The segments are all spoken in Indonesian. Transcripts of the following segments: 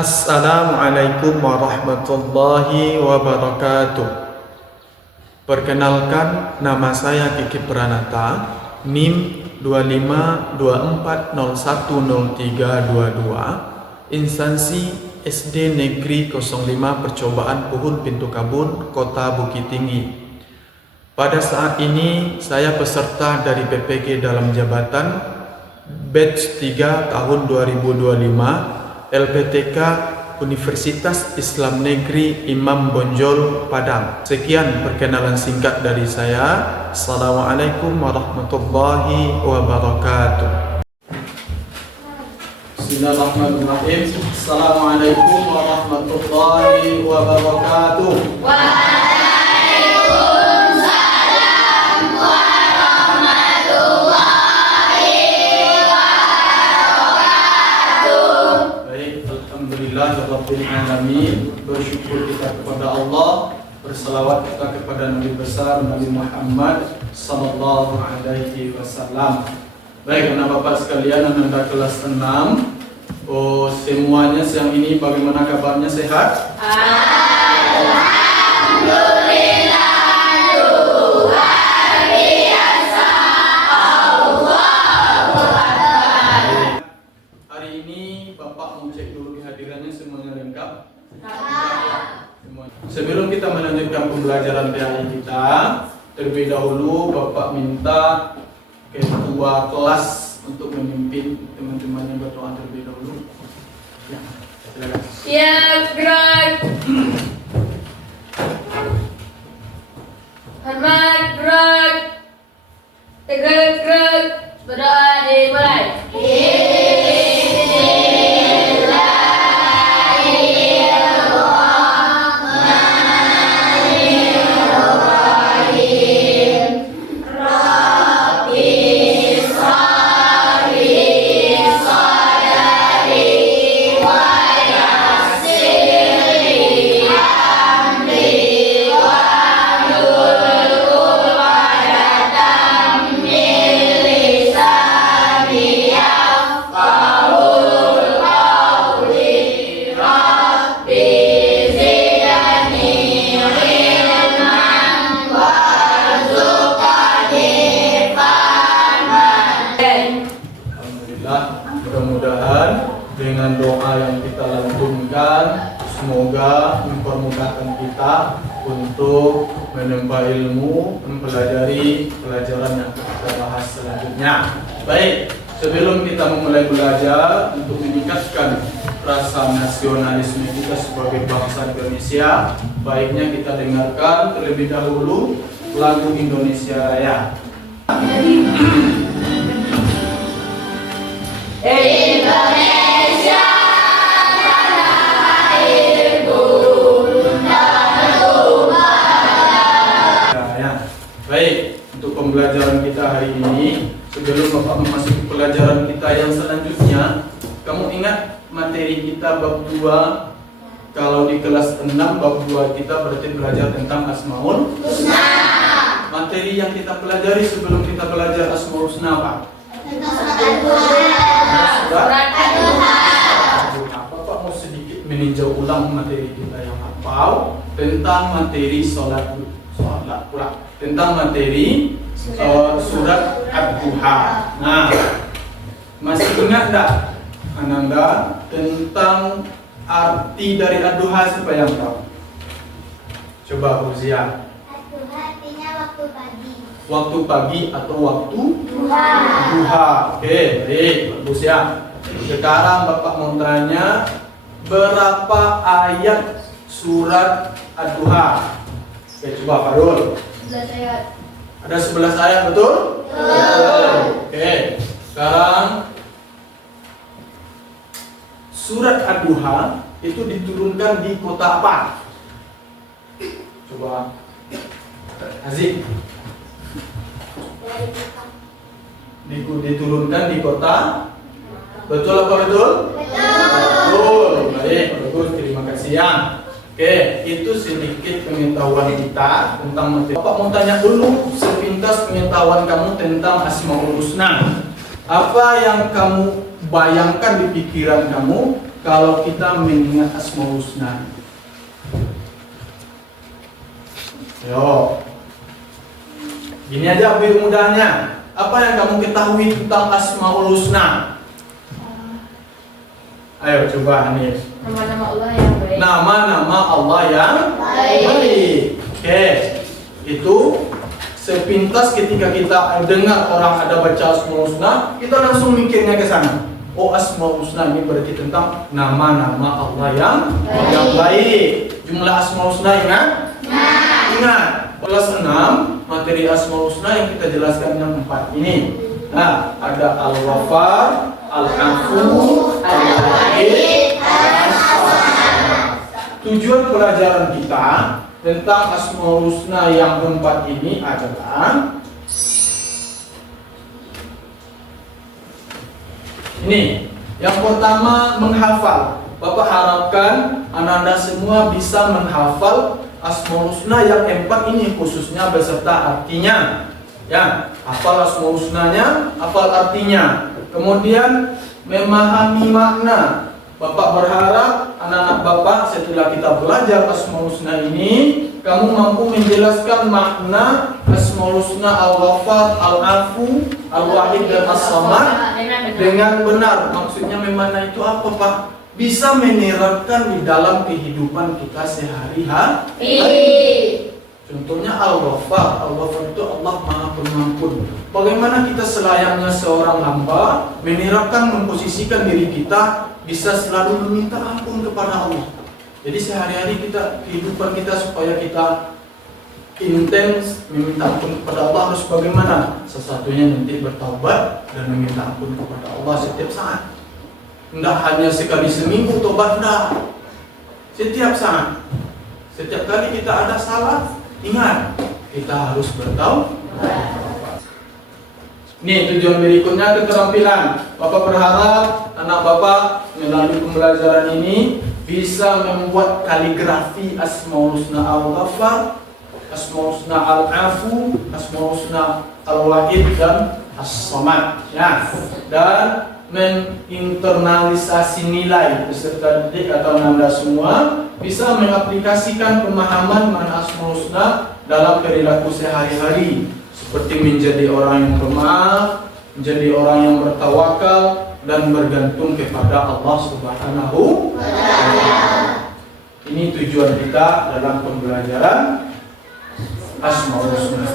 Assalamualaikum warahmatullahi wabarakatuh. Perkenalkan, nama saya Kiki Pranata, NIM 2524010322, instansi SD Negeri 05 Percobaan Puhun Pintu Kabun, Kota Bukit Tinggi. Pada saat ini saya peserta dari PPG dalam jabatan batch 3 tahun 2025 LPTK Universitas Islam Negeri Imam Bonjol Padang. Sekian perkenalan singkat dari saya. Assalamualaikum warahmatullahi wabarakatuh. Bismillahirrahmanirrahim. Assalamualaikum warahmatullahi wabarakatuh. Rabbil alamin. Bersyukur kita kepada Allah, berselawat kita kepada Nabi besar Nabi Muhammad sallallahu alaihi wasallam. Baik, anak bapak sekalian, anak kelas 6. Semuanya siang ini bagaimana kabarnya, sehat? Sebelum kita melanjutkan pembelajaran PAI kita, terlebih dahulu Bapak minta ketua kelas untuk memimpin teman-temannya berdoa terlebih dahulu. Ya, silakan. Ya, gerak. Hormat, gerak. Tegak, gerak. Berdoa dimulai. Mudah-mudahan dengan doa yang kita lantunkan, semoga mempermudahkan kita untuk menempa ilmu, mempelajari pelajaran yang kita bahas selanjutnya. Baik, sebelum kita memulai belajar, untuk meningkatkan rasa nasionalisme kita sebagai bangsa Indonesia, baiknya kita dengarkan terlebih dahulu lagu Indonesia Raya. Indonesia tanah airku, tanah tumpah. Ya. Baik, untuk pembelajaran kita hari ini, sebelum Bapak memasuki pelajaran kita yang selanjutnya, kamu ingat materi kita bab 2? Kalau di kelas 6 bab 2 kita berarti belajar tentang Asmaul Husna. Materi yang kita pelajari sebelum kita belajar Asmaul Husna apa? Surat Ad-Duha. Bapak mau sedikit meninjau ulang materi kita yang hafal tentang materi tentang materi surat Ad-Duha. Nah, masih ingat tak Ananda tentang arti dari Ad-Duha, siapa yang tahu? Coba Fuzia. Ad-Duha artinya waktu pagi. Waktu pagi atau waktu Duha. duha. Oke, baik, bagus ya. Sekarang Bapak mau tanya, berapa ayat surat Ad-Duha? Oke, coba Farul. 11 ayat. Ada 11 ayat, betul? Betul. Oke, sekarang surat Ad-Duha itu diturunkan di kota apa? Coba Aziz. Diturunkan di kota, betul apa betul? Betul. Baik, bagus, terima kasih ya. Oke, itu sedikit pengetahuan kita tentang materi. Bapak mau tanya dulu sepintas pengetahuan kamu tentang Asmaul Husna. Apa yang kamu bayangkan di pikiran kamu kalau kita mengingat Asmaul Husna? Yo, gini aja biar mudahnya. Apa yang kamu ketahui tentang Asmaul Husna? Ayo coba Anis. Nama-nama Allah yang baik. Nama-nama Allah yang Baik. baik. Oke, itu sepintas ketika kita dengar orang ada baca Asmaul Husna, kita langsung mikirnya ke sana. Oh, Asmaul Husna ini berarti tentang nama-nama Allah yang baik. Jumlah Asmaul Husna ingat? Ingat. Kelas 6 materi Asmaul Husna yang kita jelaskan yang 4 ini. Nah, ada Al-Ghafar, Al-Afu, Al-Wahid, As-Samad. Tujuan pelajaran kita tentang Asmaul Husna yang 4 ini adalah ini. Yang pertama, menghafal. Bapak harapkan anak-anak semua bisa menghafal Asmaul Husna yang 4 ini, khususnya beserta artinya. Ya, hafal Asmaul Husnanya, hafal artinya. Kemudian memahami makna. Bapak berharap anak-anak Bapak setelah kita belajar Asmaul Husna ini, kamu mampu menjelaskan makna Asmaul Husna Al-Ghafar, Al-Afu, Al-Wahid dan As-Samad dengan benar. Maksudnya memana itu apa, Pak? Bisa menerapkan di dalam kehidupan kita sehari-hari. Contohnya Al-Ghafar. Al-Ghafar itu Allah Maha Pengampun. Bagaimana kita selayaknya seorang hamba menerapkan, memposisikan diri kita bisa selalu meminta ampun kepada Allah. Jadi sehari-hari kita, kehidupan kita supaya kita intens meminta ampun kepada Allah harus bagaimana? Sesatunya nanti bertaubat dan meminta ampun kepada Allah setiap saat. Tidak hanya sekali seminggu tobat, tidak. Setiap saat. Setiap kali kita ada salah, ingat, kita harus bertaubat. Nih tujuan berikutnya, keterampilan. Bapak berharap anak Bapak melalui pembelajaran ini bisa membuat kaligrafi Asmaul Husna Al-Ghafar, Asmaul Husna Al-Afu, Asmaul Husna Al-Wahid dan As-Samad. Ya. Dan menginternalisasi nilai peserta didik atau Anda semua bisa mengaplikasikan pemahaman makna Asmaul Husna dalam perilaku sehari-hari, seperti menjadi orang yang pemaaf, menjadi orang yang bertawakal dan bergantung kepada Allah Subhanahu wa Ta'ala. Ini tujuan kita dalam pembelajaran Asmaul Husna.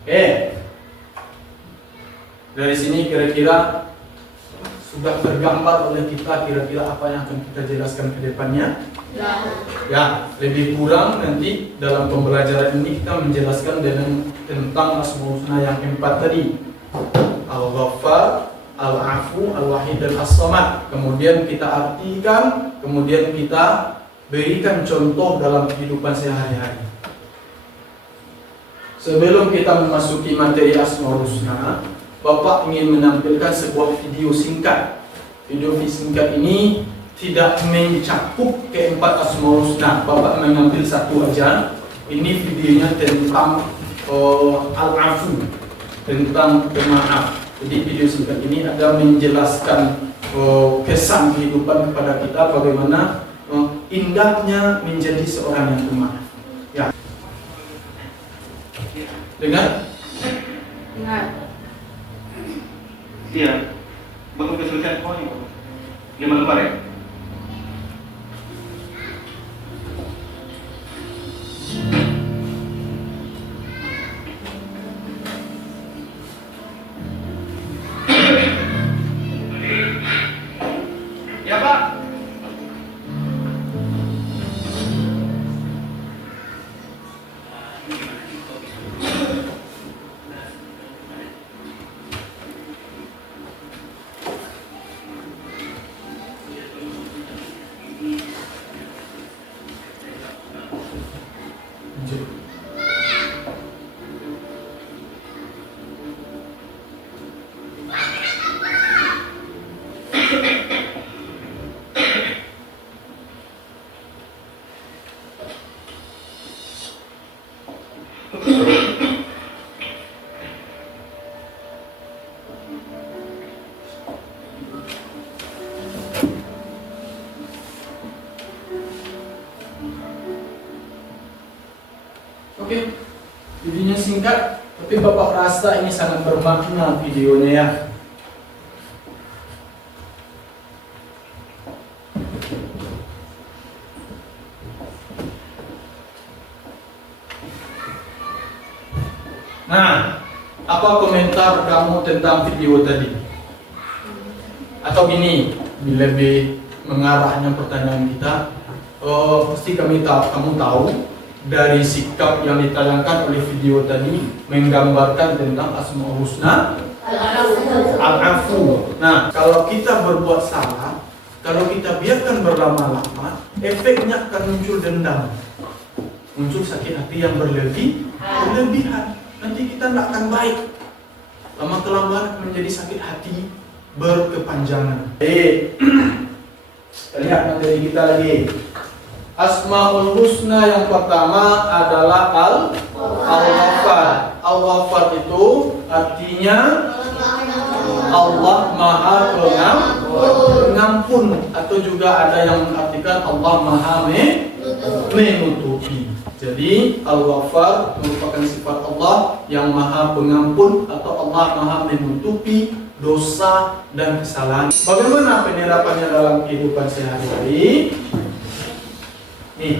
Oke. Dari sini kira-kira sudah tergambar oleh kita kira-kira apa yang akan kita jelaskan ke depannya. Ya, lebih kurang nanti dalam pembelajaran ini kita menjelaskan tentang Asmaul Husna yang 4 tadi. Al-Ghafar, Al-Afu, Al-Wahid dan As-Samad. Kemudian kita artikan, kemudian kita berikan contoh dalam kehidupan sehari-hari. Sebelum kita memasuki materi Asmaul Husna, Bapak ingin menampilkan sebuah video singkat. Video singkat ini tidak mencakup keempat Asmaul Husna. Bapak mengambil satu aja. Ini videonya tentang Al-Afu, tentang pemaaf. Jadi video singkat ini ada menjelaskan kesan kehidupan kepada kita, bagaimana indahnya menjadi seorang yang pemaaf. Ya. Dengar? Ingat. Iya, baru keselesaian semuanya, 5 lembar ya? Ya Pak. Oke, videonya singkat, tapi Bapak rasa ini sangat bermakna videonya ya. Nah, apa komentar kamu tentang video tadi? Atau gini, lebih mengarahnya pertanyaan kita, pasti kamu tahu dari sikap yang ditayangkan oleh video tadi menggambarkan tentang Asmaul Husna Al-Afu. Nah, kalau kita berbuat salah, kalau kita biarkan berlama-lama, efeknya akan muncul dendam, muncul sakit hati yang berlebihan. Nanti kita tidak akan baik. Lama-kelamaan menjadi sakit hati berkepanjangan. Lihat materi kita lagi. Asmaul Husna yang pertama adalah Al-Ghaffar. Al-Ghaffar itu artinya Allah Maha Pengampun, atau juga ada yang mengartikan Allah Maha Menutupi. Jadi Al-Ghaffar merupakan sifat Allah yang Maha Pengampun atau Allah Maha Menutupi dosa dan kesalahan. Bagaimana penerapannya dalam kehidupan sehari-hari? Nih.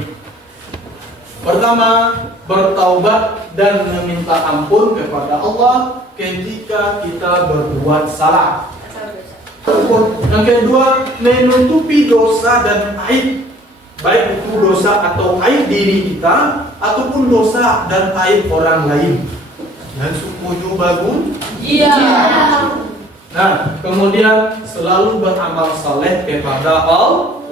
Pertama, bertaubat dan meminta ampun kepada Allah ketika kita berbuat salah. Yang kedua, menutupi dosa dan aib, baik itu dosa atau aib diri kita ataupun dosa dan aib orang lain. Dan setuju bagus? Iya. Nah, kemudian selalu beramal saleh kepada Allah.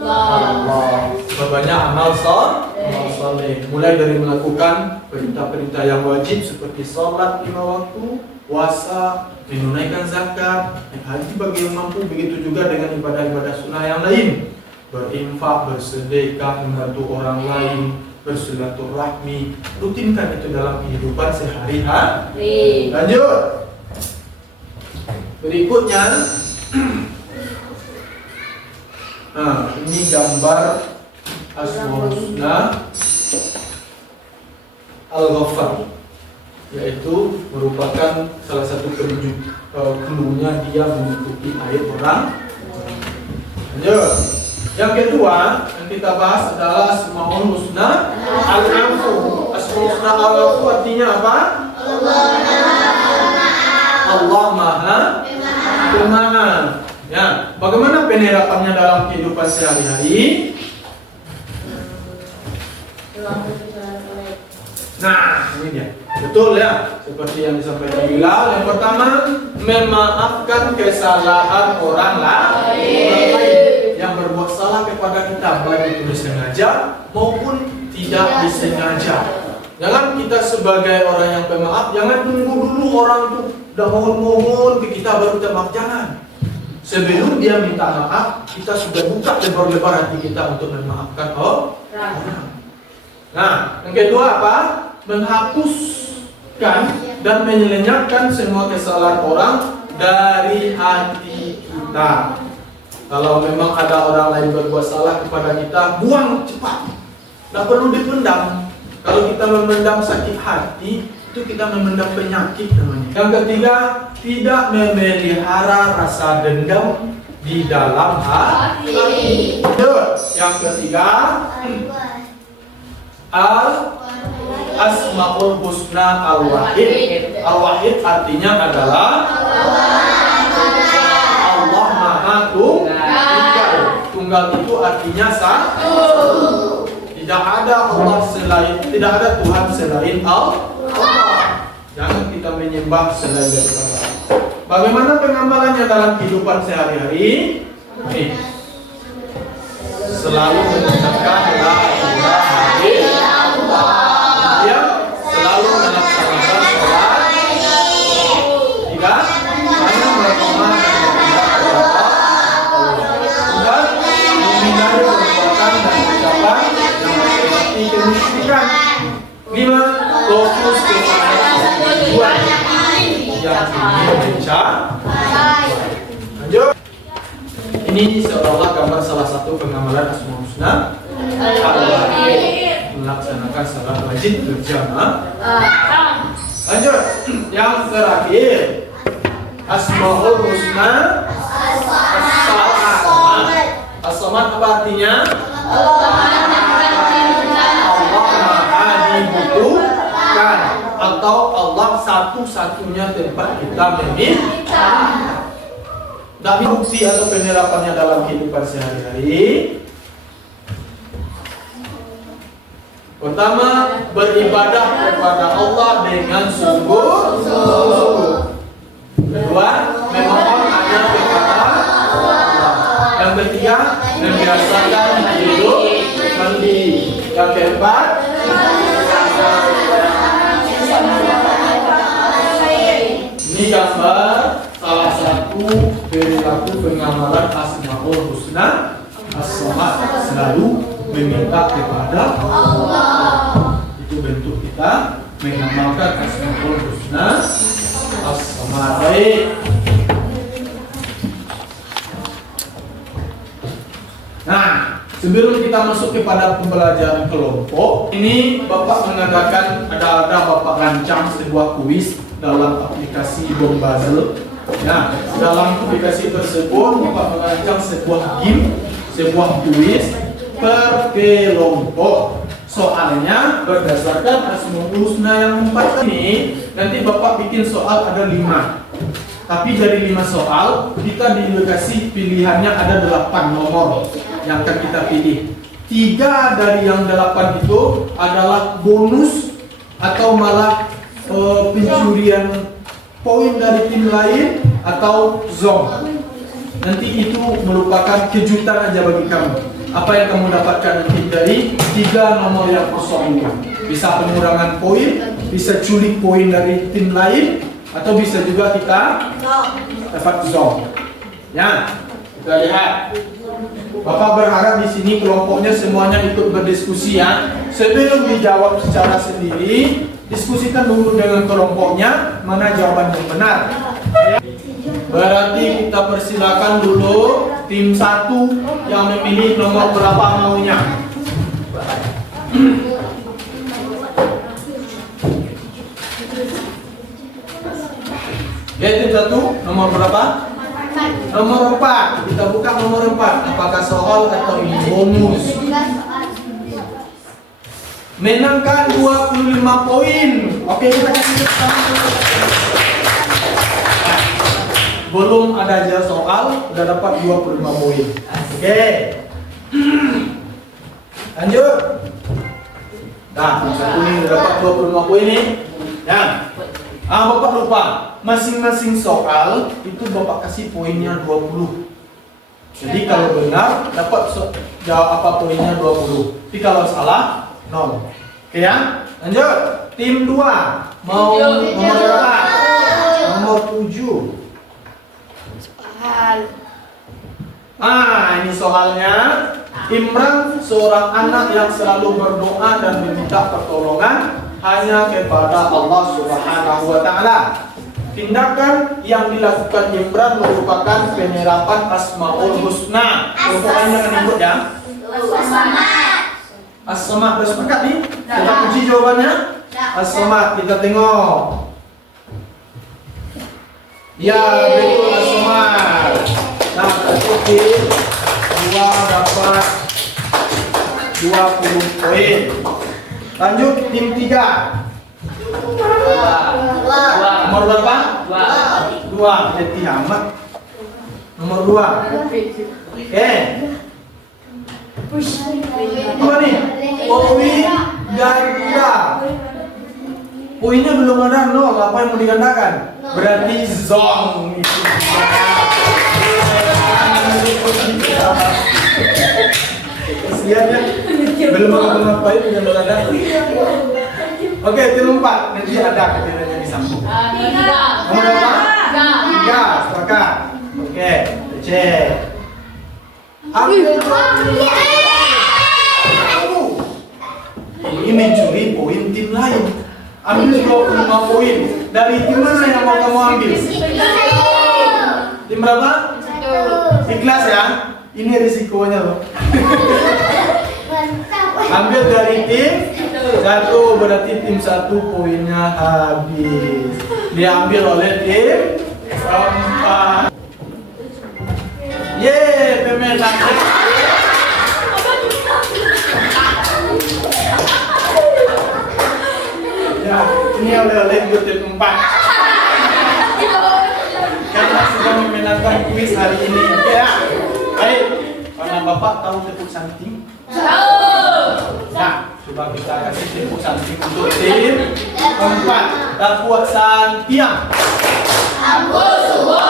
Banyak amal saleh, mulai dari melakukan perintah-perintah yang wajib seperti sholat 5 waktu, puasa, menunaikan zakat, naik haji bagi yang mampu, begitu juga dengan ibadah-ibadah sunnah yang lain. Berinfak, bersedekah, membantu orang lain, bersilaturahmi, rutinkan itu dalam kehidupan sehari-hari. Lanjut. Berikutnya, nah ini gambar Asmaul Husna Al-Ghaffar, yaitu merupakan salah satu penunjuk cluenya dia menutupi aib orang. Lanjut. Yang kedua yang kita bahas adalah Asmaul Husna Al-Afu. Asmaul Husna Al-Afu artinya apa? Allah Maha Pemaaf. Ya, bagaimana penerapannya dalam kehidupan sehari-hari? Nah, ini dia. Betul ya, seperti yang disampaikan Bilal. Yang pertama, memaafkan kesalahan orang lain yang berbuat salah kepada kita, baik itu disengaja maupun tidak disengaja. Jangan kita sebagai orang yang pemaaf, jangan tunggu dulu orang itu udah mohon-mohon ke kita baru kita maaf. Jangan. Sebelum dia minta maaf, kita sudah buka lebar-lebar hati kita untuk memaafkan orang. Nah, yang kedua apa? Menghapuskan dan menyelenyapkan semua kesalahan orang dari hati kita. Kalau memang ada orang lain berbuat salah kepada kita, buang cepat. Tidak perlu dipendam. Kalau kita memendam sakit hati, itu kita memendam penyakit namanya. Yang ketiga, tidak memelihara rasa dendam di dalam hati. Yang ketiga, Asmaul Husna Al-Wahid. Al-Wahid artinya adalah Allah Maha Tunggal. Tunggal itu artinya satu. Tidak ada Allah selain, tidak ada Tuhan selain Allah. Jangan kita menyembah selain daripada Allah. Bagaimana pengamalannya dalam kehidupan sehari-hari? Nih. Selalu mengucapkan la ilaha illallah. Ya, selalu melaksanakan sholat. Tiga, hanya melakukan dan menghindari perbuatan dan ucapan yang kemusyrikan. 5. Fokus kepada tujuan yang ingin mencapai. Lanjut. Ini seolah-olah gambar salah satu pengamalan Asmaul Husna Al-Wahid. melaksanakan salat wajib berjamaah. Lanjut, yang terakhir Asmaul Husna As-Samad. As-Samad apa artinya? Allah Maha dibutuhkan, atau Allah satu-satunya tempat kita meminta. Tapi bukti atau penerapannya dalam kehidupan sehari-hari. Pertama, beribadah kepada Allah dengan sungguh-sungguh. Kedua, memohon agar kepada Allah. Yang ketiga, membiasakan hidup mandiri. Yang keempat, ini gambar salah satu perilaku pengamalan Asmaul Husna As-Samad, selalu meminta kepada Allah. Itu bentuk kita mengamalkan Asmaul Husna As-Samad. Baik. Nah, sebelum kita masuk kepada pembelajaran kelompok, ini Bapak mengadakan ada Bapak rancang sebuah kuis dalam aplikasi Bombazel. Nah, dalam aplikasi tersebut Bapak merancang sebuah game, sebuah kuis per kelompok. Soalnya berdasarkan Asmaul Husna yang 4 ini, nanti Bapak bikin soal ada 5. Tapi dari 5 soal, kita dikasih pilihannya ada 8 nomor yang akan kita pilih. 3 dari yang 8 itu adalah bonus atau malah pencurian poin dari tim lain atau zone. Nanti itu merupakan kejutan aja bagi kamu. Apa yang kamu dapatkan nanti dari 3 nomor yang kosong ini. Bisa pengurangan poin, bisa culik poin dari tim lain, atau bisa juga kita dapat zone. Ya, kita lihat. Bapak berharap di sini kelompoknya semuanya ikut berdiskusi ya. Sebelum dijawab secara sendiri, diskusikan dulu dengan kelompoknya mana jawaban yang benar. Ya. Berarti kita persilakan dulu tim 1 yang memilih nomor berapa maunya. Ya, tim 1 nomor berapa? Nomor 4. Kita buka nomor 4. Apakah soal atau ini bonus? Menangkan 25 poin. Oke, kita kasih tepuk tangan. Belum ada aja soal, udah dapat 25 poin. Oke. Lanjut. Nah, satu ini udah dapat 25 poin nih. Ya. Bapak lupa, masing-masing soal itu Bapak kasih poinnya 20. Jadi kalau benar dapat jawab apa poinnya 20. Tapi kalau salah 0. Oke ya? Lanjut. Tim 2 mau nomor berapa? Nomor 7. Ini soalnya. Imran seorang anak yang selalu berdoa dan meminta pertolongan hanya kepada Allah Subhanahu wa Ta'ala. Tindakan yang dilakukan Imran merupakan penyerapan Asmaul Husna. Pokoknya jangan ikut ya. As-Samad. Sudah sepakat nih? Kita uji jawabannya. As-Samad, kita tengok. Ya, betul As-Samad. Nah, tertulis 2 dapat 20 poin. Lanjut tim 3. Nomor berapa? 2. Letih amat. Nomor 2. Oke. Apa nih? Poin ganda. Poinnya belum ada 0. Apa yang mau digandakan? Berarti zong. Kasihan ya. Belum ngapain dengan ada. Oke, tim 4 nanti ada ketiranya disambung. Nomor berapa? 3. Sepakat. Oke, cek. Ini mencuri poin tim lain. Ambil 25 poin. Dari tim mana yang mau kamu ambil? Tim berapa? Ikhlas ya. Ini risikonya loh. Ambil dari tim 1, berarti tim 1 poinnya habis. Diambil oleh tim 4. Yeay, pemenang. Ya, ini oleh-oleh untuk tim 4. Karena sudah memenangkan kuis hari ini. Oke ya. Baik. Karena Bapak tahu tepuk santing? Nah, coba kita kasih tepuk santing untuk tim 4. Tepuk santiang. Ambo suwo,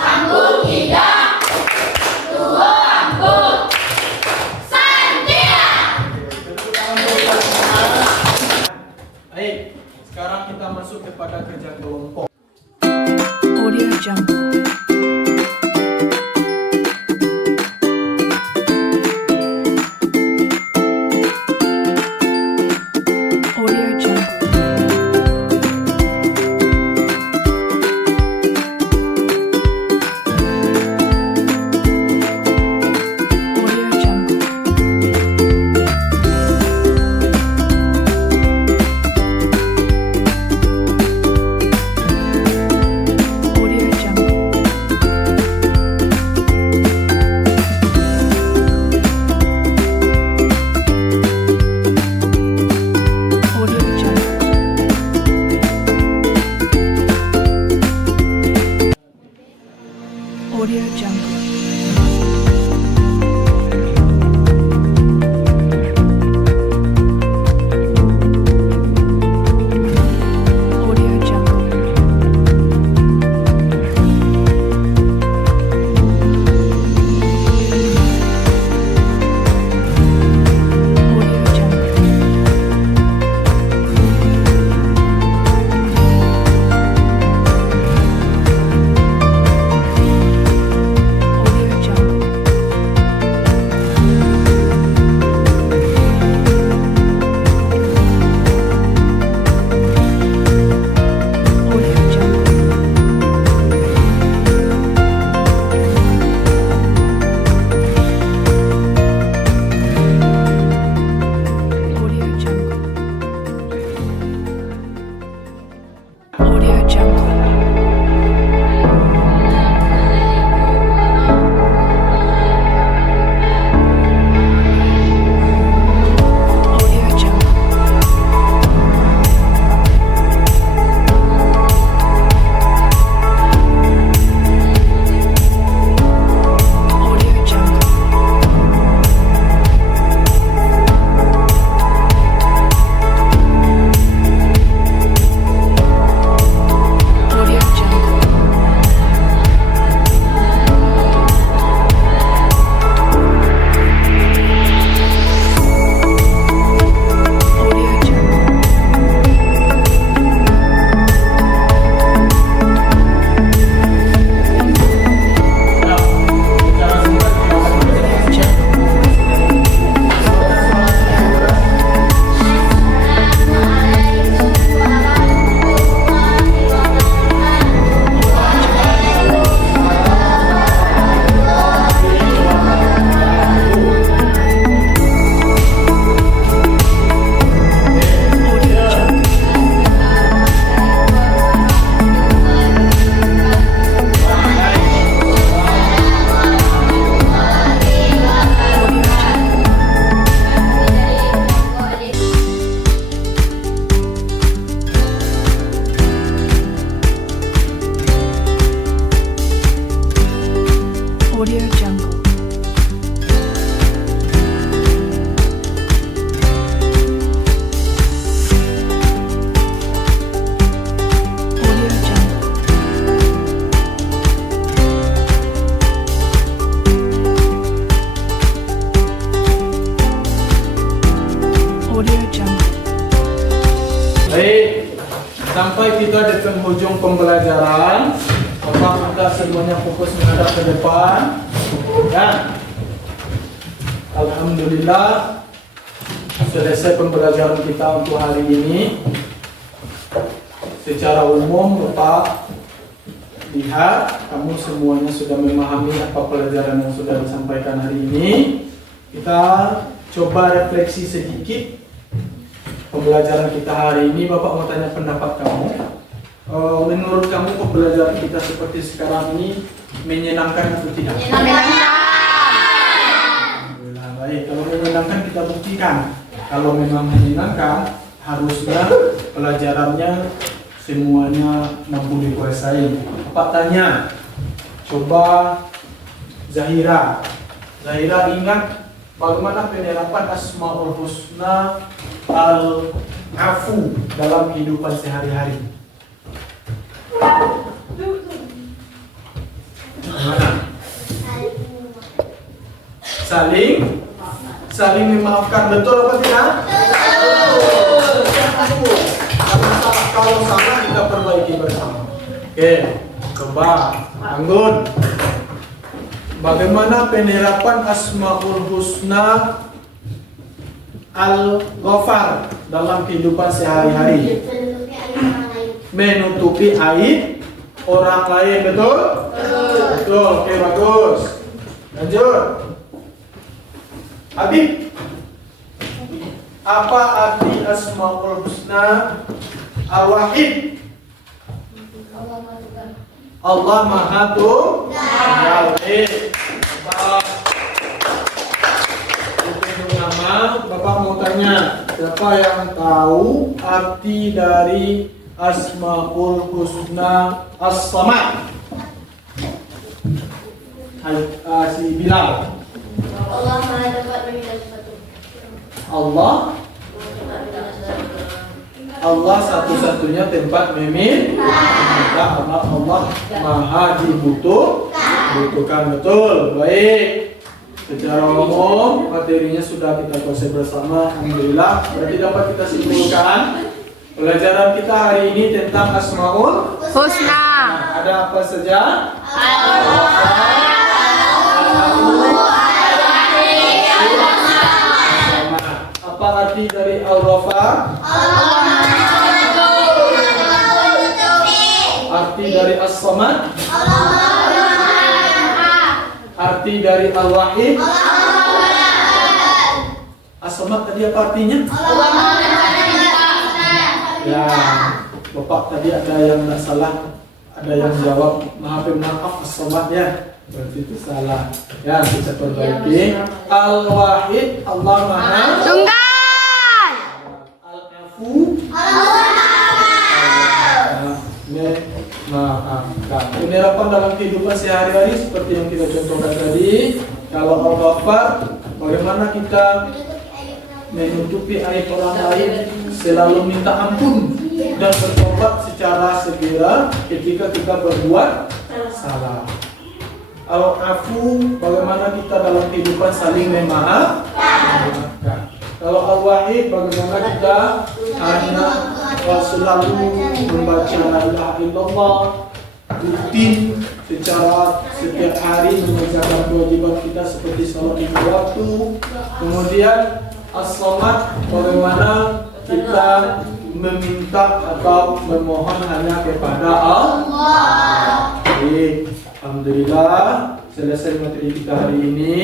ambo tiga, suwo ambo, santia. Baik, sekarang kita masuk kepada kerja kelompok. Audio Jungle. Audio Jungle. Audio Jungle. Audio Jungle. Audio Jungle. Audio Jungle. Audio Jungle. Audio Jungle. Audio Jungle. Audio Jungle. Audio Jungle. Audio Jungle. Audio Jungle. Audio Jungle. Audio Jungle. Audio Jungle. Ya, secara singkat kita Audio Jungle. Audio Jungle. Audio Jungle. Audio Jungle. Audio Jungle. Audio Jungle. Baik, sampai kita di penghujung pembelajaran, Bapak minta semuanya fokus menghadap ke depan. Dan alhamdulillah selesai pembelajaran kita untuk hari ini. Secara umum Bapak lihat kamu semuanya sudah memahami apa pelajaran yang sudah disampaikan hari ini. Kita coba refleksi sedikit pembelajaran kita hari ini. Bapak mau tanya pendapat kamu. Menurut kamu pembelajaran kita seperti sekarang ini menyenangkan atau tidak? Alhamdulillah, baik. Kalau menyenangkan kita buktikan. Kalau memang menyenangkan, harusnya pelajarannya semuanya mampu dikuasai. Bapak tanya, coba Zahira ingat bagaimana penerapan Asmaul Husna Al-Afu dalam kehidupan sehari-hari? Bagaimana? Saling memaafkan, betul apa tidak? Kalau salah kita perbaiki bersama. Oke, coba Anggun. Bagaimana penerapan Asmaul Husna Al-Ghafar dalam kehidupan sehari-hari? Menutupi aib orang lain, betul? Betul. Oke, bagus. Lanjut. Habib, apa arti Asmaul Husna Al-Wahid? Allah Maha Tunggal. Bapak mau tanya, siapa yang tahu arti dari Asmaul Husna As-Samad? Si Bilal. Allah Maha dapat meminta sesuatu. Allah satu-satunya tempat meminta. Allah Maha dibutuhkan, betul. Baik. Secara umum materinya sudah kita kuasai bersama, alhamdulillah. Berarti dapat kita simpulkan pelajaran kita hari ini tentang Asmaul Husna. Ada apa saja? Apa arti dari Al-Ghafar? Arti dari As-Samad? Arti dari Al-Wahid? As-Samad tadi apa artinya? Ya, Bapak tadi ada yang tidak salah, ada yang jawab maaf As-Samad ya, berarti itu salah. Ya, kita perbaiki. Al-Wahid, Allah Maha Tunggal. Al-Afu, maafkan. Penerapan dalam kehidupan sehari-hari seperti yang kita contohkan tadi. Kalau Al-Ghafar, bagaimana kita menutupi aib orang lain, selalu minta ampun dan bertobat secara segera ketika kita berbuat salah. Al-Afu, bagaimana kita dalam kehidupan saling memaafkan. Kalau Al-Wahid, bagaimana kita hanya selalu membaca la ilaha illallah, rutin secara setiap hari mengerjakan kewajiban kita seperti salat lima waktu. Kemudian As-Samad, bagaimana kita meminta atau memohon hanya kepada Allah. Baik, alhamdulillah selesai materi kita hari ini.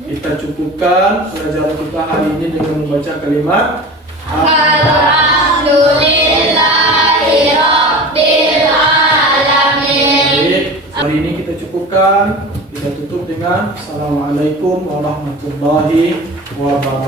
Kita cukupkan pelajaran kita hari ini dengan membaca kalimat Alhamdulillahirabbil alamin. Baik, hari ini kita cukupkan. Kita tutup dengan Assalamualaikum warahmatullahi wabarakatuh.